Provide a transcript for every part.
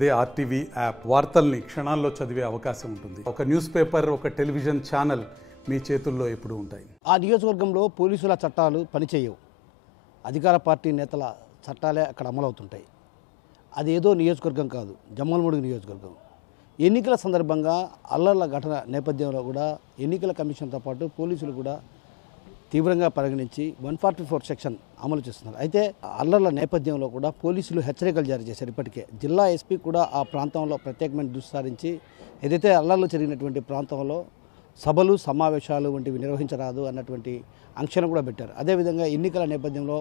అదే RTV app వార్తల్ని క్షణాల్లో చదివే అవకాశం ఉంటుంది. ఒక న్యూస్ పేపర్, ఒక టెలివిజన్ ఛానల్ మీ చేతుల్లో ఎప్పుడూ ఉంటాయి. ఆ నియోజకవర్గంలో పోలీసుల చట్టాలు పనిచేయవు. అధికార పార్టీ నేతల చట్టాలే అక్కడ అమలవుతుంటాయి. అది ఏదో నియోజకవర్గం కాదు, జమ్మలమడుగు నియోజకవర్గం. ఎన్నికల సందర్భంగా అల్లర్ల ఘటన నేపథ్యంలో కూడా ఎన్నికల కమిషన్తో పాటు పోలీసులు కూడా తీవ్రంగా పరిగణించి 144 సెక్షన్ అమలు చేస్తున్నారు. అయితే అల్లర్ల నేపథ్యంలో కూడా పోలీసులు హెచ్చరికలు జారీ చేశారు. ఇప్పటికే జిల్లా ఎస్పీ కూడా ఆ ప్రాంతంలో ప్రత్యేకమైన దృష్టి సారించి ఏదైతే అల్లర్లు జరిగినటువంటి ప్రాంతంలో సభలు సమావేశాలు వంటివి నిర్వహించరాదు అన్నటువంటి ఆంక్షలు కూడా పెట్టారు. అదేవిధంగా ఎన్నికల నేపథ్యంలో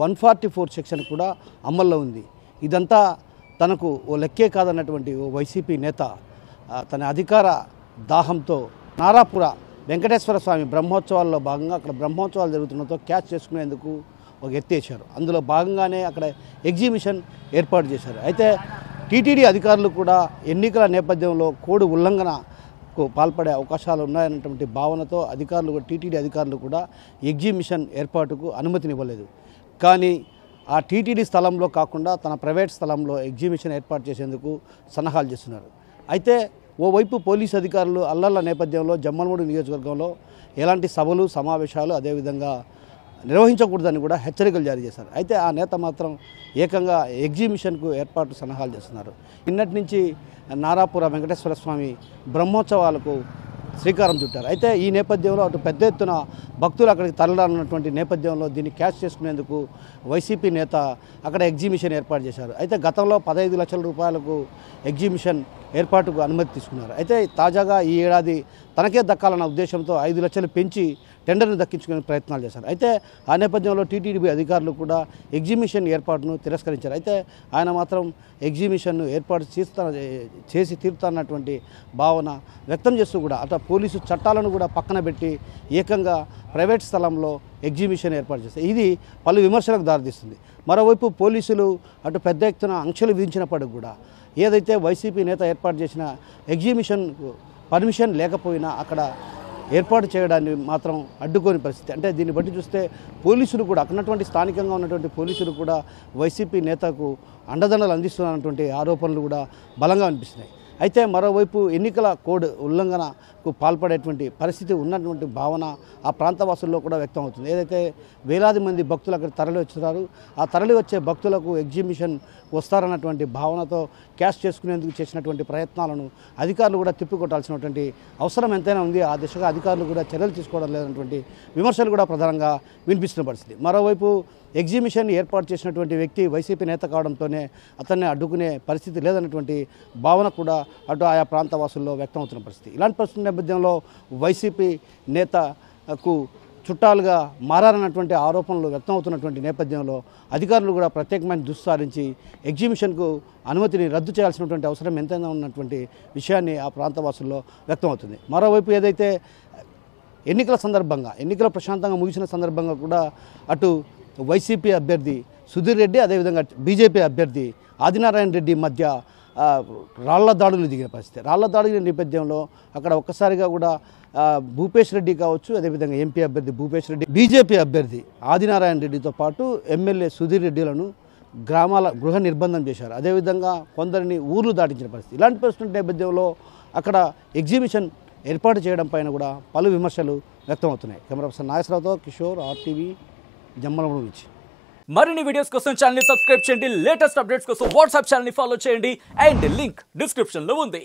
144 సెక్షన్ కూడా అమల్లో ఉంది. ఇదంతా తనకు ఓ లెక్కే కాదన్నటువంటి ఓ వైసీపీ నేత తన అధికార దాహంతో నారాపుర వెంకటేశ్వర స్వామి బ్రహ్మోత్సవాల్లో భాగంగా అక్కడ బ్రహ్మోత్సవాలు జరుగుతున్నతో క్యాచ్ చేసుకునేందుకు ఒక ఎత్తేసారు. అందులో భాగంగానే అక్కడ ఎగ్జిబిషన్ ఏర్పాటు చేశారు. అయితే టీటీడీ అధికారులు కూడా ఎన్నికల నేపథ్యంలో కోడ్ ఉల్లంఘనకు పాల్పడే అవకాశాలు ఉన్నాయన్నటువంటి భావనతో అధికారులు కూడా టీటీడీ అధికారులు కూడా ఎగ్జిబిషన్ ఏర్పాటుకు అనుమతినివ్వలేదు. కానీ ఆ టీటీడీ స్థలంలో కాకుండా తన ప్రైవేట్ స్థలంలో ఎగ్జిబిషన్ ఏర్పాటు చేసేందుకు సన్నాహాలు చేస్తున్నారు. అయితే ఓవైపు పోలీసు అధికారులు అల్లర్ల నేపథ్యంలో జమ్మలమడుగు నియోజకవర్గంలో ఎలాంటి సభలు సమావేశాలు అదేవిధంగా నిర్వహించకూడదని కూడా హెచ్చరికలు జారీ చేశారు. అయితే ఆ నేత మాత్రం ఏకంగా ఎగ్జిబిషన్కు ఏర్పాటు సన్నాహాలు చేస్తున్నారు. నిన్నటి నుంచి నారాపుర వెంకటేశ్వర స్వామి బ్రహ్మోత్సవాలకు శ్రీకారం చుట్టారు. అయితే ఈ నేపథ్యంలో అటు పెద్ద ఎత్తున భక్తులు అక్కడికి తరలిరానున్నటువంటి నేపథ్యంలో దీన్ని క్యాచ్ చేసుకునేందుకు వైసీపీ నేత అక్కడ ఎగ్జిబిషన్ ఏర్పాటు చేశారు. అయితే గతంలో 15 లక్షల రూపాయలకు ఎగ్జిబిషన్ ఏర్పాటుకు అనుమతి తీసుకున్నారు. అయితే తాజాగా ఈ ఏడాది తనకే దక్కాలన్న ఉద్దేశంతో 5 లక్షలు పెంచి టెండర్ను దక్కించుకునే ప్రయత్నాలు చేశారు. అయితే ఆ నేపథ్యంలో టీటీడీ అధికారులు కూడా ఎగ్జిబిషన్ ఏర్పాటును తిరస్కరించారు. అయితే ఆయన మాత్రం ఎగ్జిబిషన్ను ఏర్పాటు చేసి తీరుతానన్నటువంటి భావన వ్యక్తం చేస్తూ కూడా అటు పోలీసు చట్టాలను కూడా పక్కన పెట్టి ఏకంగా ప్రైవేట్ స్థలంలో ఎగ్జిబిషన్ ఏర్పాటు చేస్తారు. ఇది పలు విమర్శలకు దారితీస్తుంది. మరోవైపు పోలీసులు అటు పెద్ద ఎత్తున ఆంక్షలు విధించినప్పటికి కూడా ఏదైతే వైసీపీ నేత ఏర్పాటు చేసిన ఎగ్జిబిషన్కు పర్మిషన్ లేకపోయినా అక్కడ ఏర్పాటు చేయడాన్ని మాత్రం అడ్డుకోని పరిస్థితి. అంటే దీన్ని బట్టి చూస్తే పోలీసులు కూడా అక్కడటువంటి స్థానికంగా ఉన్నటువంటి పోలీసులు కూడా వైసీపీ నేతకు అండదండలు అందిస్తున్నటువంటి ఆరోపణలు కూడా బలంగా అనిపిస్తున్నాయి. అయితే మరోవైపు ఎన్నికల కోడ్ ఉల్లంఘనకు పాల్పడేటువంటి పరిస్థితి ఉన్నటువంటి భావన ఆ ప్రాంతవాసుల్లో కూడా వ్యక్తం అవుతుంది. ఏదైతే వేలాది మంది భక్తులు అక్కడ తరలి వచ్చారు, ఆ తరలి వచ్చే భక్తులకు ఎగ్జిబిషన్ వస్తారన్నటువంటి భావనతో క్యాష్ చేసుకునేందుకు చేసినటువంటి ప్రయత్నాలను అధికారులు కూడా తిప్పికొట్టాల్సినటువంటి అవసరం ఎంతైనా ఉంది. ఆ దిశగా అధికారులు కూడా చర్యలు తీసుకోవడం లేదన్నటువంటి విమర్శలు కూడా ప్రధానంగా వినిపిస్తున్న పరిస్థితి. మరోవైపు ఎగ్జిబిషన్ ఏర్పాటు చేసినటువంటి వ్యక్తి వైసీపీ నేత కావడంతోనే అతన్ని అడ్డుకునే పరిస్థితి లేదన్నటువంటి భావన కూడా అటు ఆయా ప్రాంతవాసుల్లో వ్యక్తం అవుతున్న పరిస్థితి. ఇలాంటి పరిస్థితి నేపథ్యంలో వైసీపీ నేతకు చుట్టాలుగా మారారన్నటువంటి ఆరోపణలు వ్యక్తం అవుతున్నటువంటి నేపథ్యంలో అధికారులు కూడా ప్రత్యేకమైన దృష్టి సారించి ఎగ్జిబిషన్కు అనుమతిని రద్దు చేయాల్సినటువంటి అవసరం ఎంతైనా ఉన్నటువంటి విషయాన్ని ఆ ప్రాంతవాసుల్లో వ్యక్తం అవుతుంది. మరోవైపు ఏదైతే ఎన్నికల సందర్భంగా ఎన్నికలు ప్రశాంతంగా ముగిసిన సందర్భంగా కూడా అటు వైసీపీ అభ్యర్థి సుధీర్ రెడ్డి అదేవిధంగా బీజేపీ అభ్యర్థి ఆదినారాయణ రెడ్డి మధ్య రాళ్ల దాడులు దిగిన పరిస్థితి. రాళ్ల దాడుల నేపథ్యంలో అక్కడ ఒక్కసారిగా కూడా భూపేష్ రెడ్డి కావచ్చు, అదేవిధంగా ఎంపీ అభ్యర్థి భూపేష్ రెడ్డి, బీజేపీ అభ్యర్థి ఆదినారాయణ రెడ్డితో పాటు ఎమ్మెల్యే సుధీర్ రెడ్డిలను గ్రామాల గృహ నిర్బంధం చేశారు. అదేవిధంగా కొందరిని ఊర్లు దాటించిన పరిస్థితి. ఇలాంటి పరిస్థితి నేపథ్యంలో అక్కడ ఎగ్జిబిషన్ ఏర్పాటు చేయడం పైన కూడా పలు విమర్శలు వ్యక్తం అవుతున్నాయి. కెమెరా పర్సన్ నాగేశ్వరరావుతో కిషోర్, ఆర్టీవీ, జమ్మలమడుగు నుంచి. మరిన్ని వీడియోస్ కోసం ఛానల్ ని సబ్స్క్రైబ్ చేయండి. లేటెస్ట్ అప్డేట్స్ కోసం వాట్సాప్ ఛానల్ ని ఫాలో చేయండి. అండ్ లింక్ డిస్క్రిప్షన్ లో ఉంది.